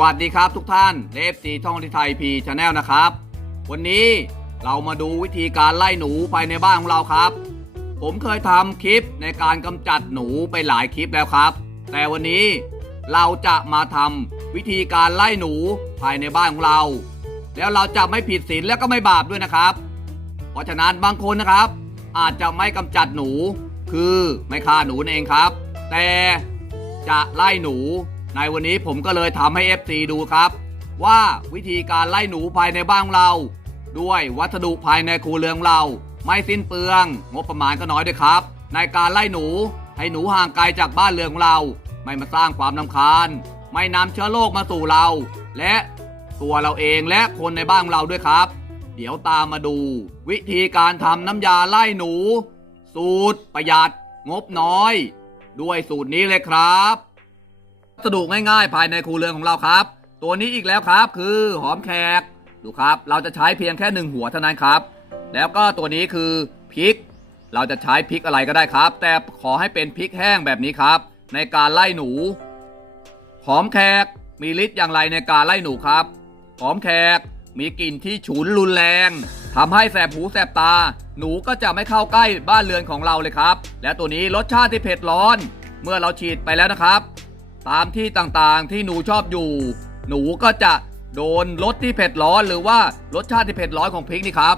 วัสดีครับทุกท่านเอฟซีท่องที่ไทยพีชาแนลนะครับ วันนี้เรามาดูวิธีการไล่หนูภายในบ้านของเราครับ ผมเคยทำคลิปในการกำจัดหนูไปหลายคลิปแล้วครับ แต่วันนี้เราจะมาทำวิธีการไล่หนูภายในบ้านของเรา แล้วเราจะไม่ผิดศีลและก็ไม่บาปด้วยนะครับ เพราะฉะนั้นบางคนนะครับ อาจจะไม่กำจัดหนู คือไม่ฆ่าหนูเองครับ แต่จะไล่หนู ในวันนี้ผมก็เลยทำให้ FC ดูครับ ว่าวิธีการไล่หนูภายในบ้านของเรา ด้วยวัสดุภายในครัวเรืองเรา ไม่สิ้นเปลือง งบประมาณก็น้อยด้วยครับ ในการไล่หนูให้หนูห่างไกลจากบ้านเรือนของเรา ไม่มาสร้างความนำคาญ ไม่นำเชื้อโรคมาสู่เรา และตัวเราเองและคนในบ้านของเราด้วยครับ เดี๋ยวตามมาดู วิธีการทำน้ำยาไล่หนู สูตรประหยัด งบน้อย ด้วยสูตรนี้เลยครับ สดุง่ายๆ ภายในครัวเรือนของเราครับ ตัวนี้อีกแล้วครับคือหอมแขกดูครับ เราจะใช้เพียงแค่หนึ่งหัวเท่านั้นครับ แล้วก็ตัวนี้คือพริก เราจะใช้พริกอะไรก็ได้ครับ แต่ขอให้เป็นพริกแห้งแบบนี้ครับ ในการไล่หนู หอมแขกมีฤทธิ์อย่างไรในการไล่หนูครับ หอมแขกมีกลิ่นที่ฉุนรุนแรงทำให้แสบหูแสบตา หนูก็จะไม่เข้าใกล้บ้านเรือนของเราเลยครับ และตัวนี้รสชาติที่เผ็ดร้อน เมื่อเราฉีดไปแล้วนะครับ ตามที่ต่างๆที่หนูชอบอยู่ หนูก็จะโดนรสที่เผ็ดร้อนหรือว่ารสชาติที่เผ็ดร้อนของพริกนี่ครับ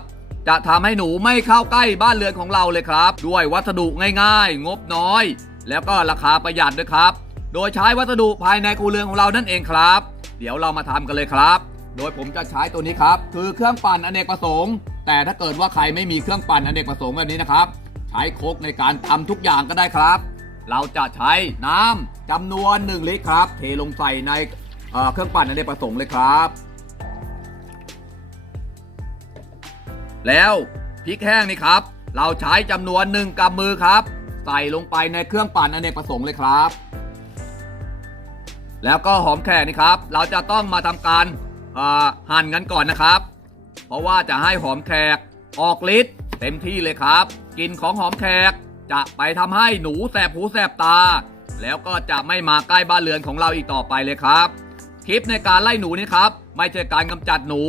จะทำให้หนูไม่เข้าใกล้บ้านเรือนของเราเลยครับ ด้วยวัสดุง่ายๆ งบน้อย แล้วก็ราคาประหยัดด้วยครับ โดยใช้วัสดุภายในครัวเรือนของเรานั่นเองครับ เดี๋ยวเรามาทำกันเลยครับ โดยผมจะใช้ตัวนี้ครับ คือเครื่องปั่นอเนกประสงค์ แต่ถ้าเกิดว่าใครไม่มีเครื่องปั่นอเนกประสงค์แบบนี้นะครับ ใช้โคกในการทำทุกอย่างก็ได้ครับ เราจะใช้น้ำจำนวน 1 ลิตรครับ เทลงใส่ในเเครื่องปั่นอเนกประสงค์เลยครับ แล้วพริกแห้งนี่ครับ เราใช้จำนวนหนึ่งกำมือครับ ใส่ลงไปในเครื่องปั่นอเนกประสงค์เลยครับ แล้วก็หอมแขกนี่ครับ เราจะต้องมาทำการหั่นกันก่อนนะครับ เพราะว่าจะให้หอมแขกออกฤทธิ์เต็มที่เลยครับกลิ่นของหอมแขก จะไปทำให้หนูแสบหูแสบตา แล้วก็จะไม่มาใกล้บ้านเรือนของเราอีกต่อไปเลยครับ คลิปในการไล่หนูนี่ครับ ไม่ใช่การกำจัดหนู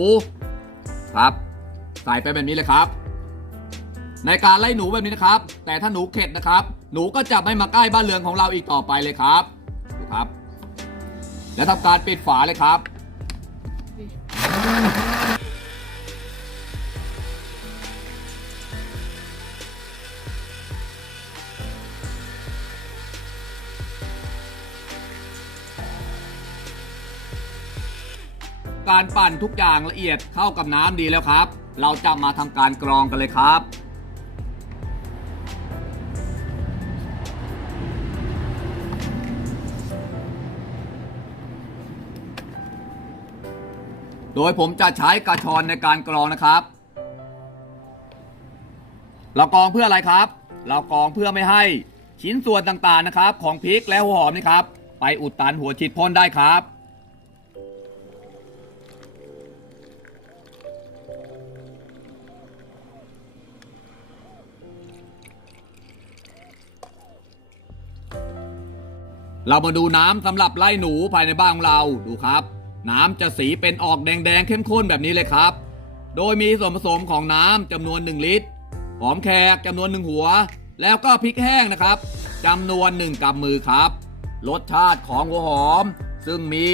ครับใส่ไปแบบนี้เลยครับ ในการไล่หนูแบบนี้นะครับ แต่ถ้าหนูเข็ดนะครับ หนูก็จะไม่มาใกล้บ้านเรือนของเราอีกต่อไปเลยครับดูครับ และทำการปิดฝาเลยครับ การปั่นทุกอย่างละเอียดเข้ากับน้ำดีแล้วครับ เราจะมาทำการกรองกันเลยครับโดยผมจะใช้กระชอนในการกรองนะครับ เรากรองเพื่ออะไรครับ เรากรองเพื่อไม่ให้ชิ้นส่วนต่างๆนะครับ ของพริกและหัวหอมนี่ครับ ไปอุดตันหัวฉีดพ่นได้ครับ เรามาดูน้ำสำหรับไล่หนูภายในบ้านของเราดูครับ น้ำจะสีเป็นออกแดงๆเข้มข้นแบบนี้เลยครับ โดยมีส่วนผสมของน้ำจำนวน 1 ลิตร หอมแขกจำนวน 1 หัว แล้วก็พริกแห้งนะครับจำนวน 1กำมือครับ รสชาติของหัวหอม ซึ่งมี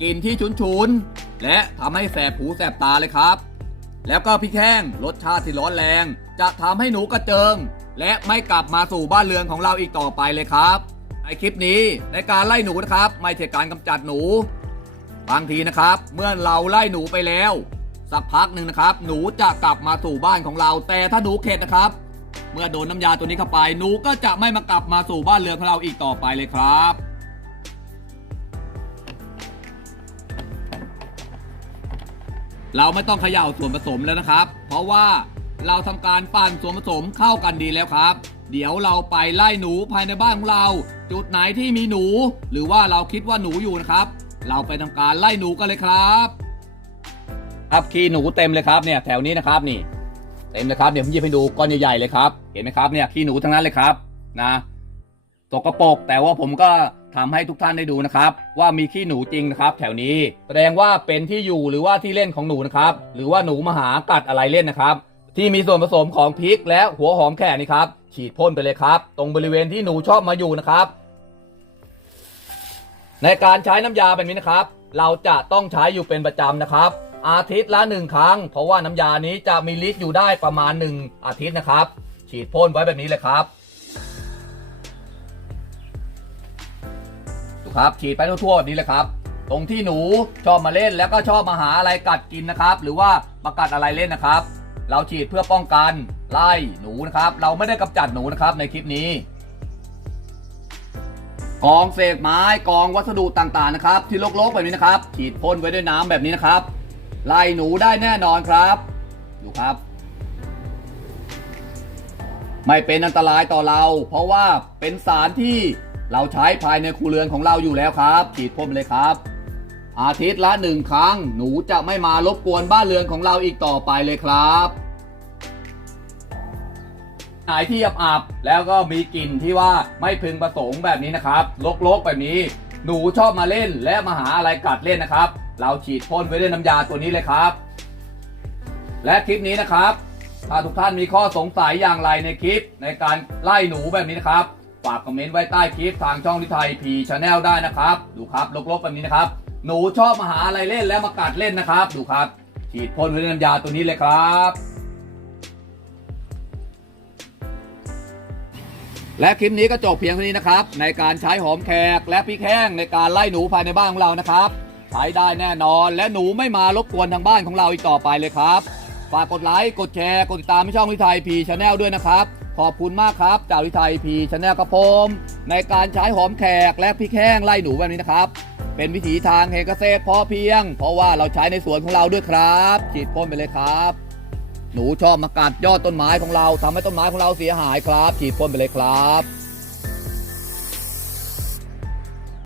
กลิ่นที่ฉุนๆ และทำให้แสบหูแสบตาเลยครับ แล้วก็พริกแห้งรสชาติที่ร้อนแรง จะทำให้หนูกระเจิง และไม่กลับมาสู่บ้านเรือนของเราอีกต่อไปเลยครับ ในคลิปนี้ในการไล่หนูนะครับ ไม่ใช่การกำจัดหนู บางทีนะครับ เมื่อเราไล่หนูไปแล้ว สักพักหนึ่งนะครับ หนูจะกลับมาสู่บ้านของเรา แต่ถ้าหนูเข็ดนะครับ เมื่อโดนน้ำยาตัวนี้เข้าไปหนูก็จะไม่มากลับมาสู่บ้านเรือนของเราอีกต่อไปเลยครับเราไม่ต้องเขย่าส่วนผสมแล้วนะครับ เพราะว่าเราทำการปั่นส่วนผสมเข้ากันดีแล้วครับ เดี๋ยวเราไปไล่หนูภายในบ้านของเรา จุดไหนที่มีหนู หรือว่าเราคิดว่าหนูอยู่นะครับ เราไปทำการไล่หนูกันเลยครับครับขี้หนูเต็มเลยครับเนี่ยแถวนี้นะครับนี่ เต็มเลยครับเดี๋ยวผมหยิบให้ดูก้อนใหญ่ๆเลยครับ เห็นไหมครับเนี่ยขี้หนูทั้งนั้นเลยครับนะสกปรกแต่ว่าผมก็ทำให้ทุกท่านได้ดูนะครับ ว่ามีขี้หนูจริงนะครับ แถวนี้แสดงว่าเป็นที่อยู่หรือว่าที่เล่นของหนูนะครับ หรือว่าหนูมาหากัดอะไรเล่นนะครับ ที่มีส่วนผสมของพริกและหัวหอมแขกนี่ครับ ฉีดพ่นไปเลยครับ ตรงบริเวณที่หนูชอบมาอยู่นะครับ ในการใช้น้ำยาแบบนี้นะครับ เราจะต้องใช้อยู่เป็นประจำนะครับ อาทิตย์ละหนึ่งครั้ง เพราะว่าน้ำยานี้จะมีฤทธิ์อยู่ได้ประมาณหนึ่งอาทิตย์นะครับ ฉีดพ่นไว้แบบนี้เลยครับดูครับ ฉีดไปทั่วๆแบบนี้เลยครับ ตรงที่หนูชอบมาเล่นแล้วก็ชอบมาหาอะไรกัดกินนะครับ หรือว่ามากัดอะไรเล่นนะครับ เราฉีดเพื่อป้องกันไล่หนูนะครับ เราไม่ได้กำจัดหนูนะครับในคลิปนี้ กองเศษไม้กองวัสดุต่างๆนะครับ ที่ลกๆแบบนี้นะครับ ฉีดพ่นไว้ด้วยน้ำแบบนี้นะครับ ไล่หนูได้แน่นอนครับดูครับ ไม่เป็นอันตรายต่อเรา เพราะว่าเป็นสารที่เราใช้ภายในครัวเรือนของเราอยู่แล้วครับ ฉีดพ่นเลยครับ อาทิตย์ละหนึ่งครั้ง หนูจะไม่มารบกวนบ้านเรือนของเราอีกต่อไปเลยครับไหนที่อับๆแล้วก็มีกลิ่นที่ว่าไม่พึงประสงค์แบบนี้นะครับลกๆแบบนี้ หนูชอบมาเล่นและมาหาอะไรกัดเล่นนะครับ เราฉีดพ่นไว้ด้วยน้ำยาตัวนี้เลยครับ และคลิปนี้นะครับถ้าทุกท่านมีข้อสงสัยอย่างไรในคลิป ในการไล่หนูแบบนี้นะครับ ฝากคอมเมนต์ไว้ใต้คลิปทางช่องทิไทยพีชาแนลได้นะครับ ดูครับลกๆแบบนี้นะครับ หนูชอบมาหาอะไรเล่นและมากัดเล่นนะครับ ดูครับ ฉีดพ่นไว้ด้วยน้ำยาตัวนี้เลยครับ และคลิปนี้ก็จบเพียงเท่านี้นะครับ ในการใช้หอมแขกและพริกแห้งในการไล่หนูภายในบ้านของเรานะครับใช้ได้แน่นอนและหนูไม่มารบกวนทางบ้านของเราอีกต่อไปเลยครับ ฝากกดไลค์กดแชร์กดติดตามช่องวิทยพีชาแนลด้วยนะครับ ขอบคุณมากครับจากวิทยพีชาแนลครับผมในการใช้หอมแขกและพริกแห้งไล่หนูแบบนี้นะครับ เป็นวิถีทางแห่งเกษตรพอเพียง เพราะว่าเราใช้ในสวนของเราด้วยครับฉีดพ่นไปเลยครับ หนูชอบมากัดยอดต้นไม้ของเราทำให้ต้นไม้ของเราเสียหายครับฉีดพ่นไปเลยครับ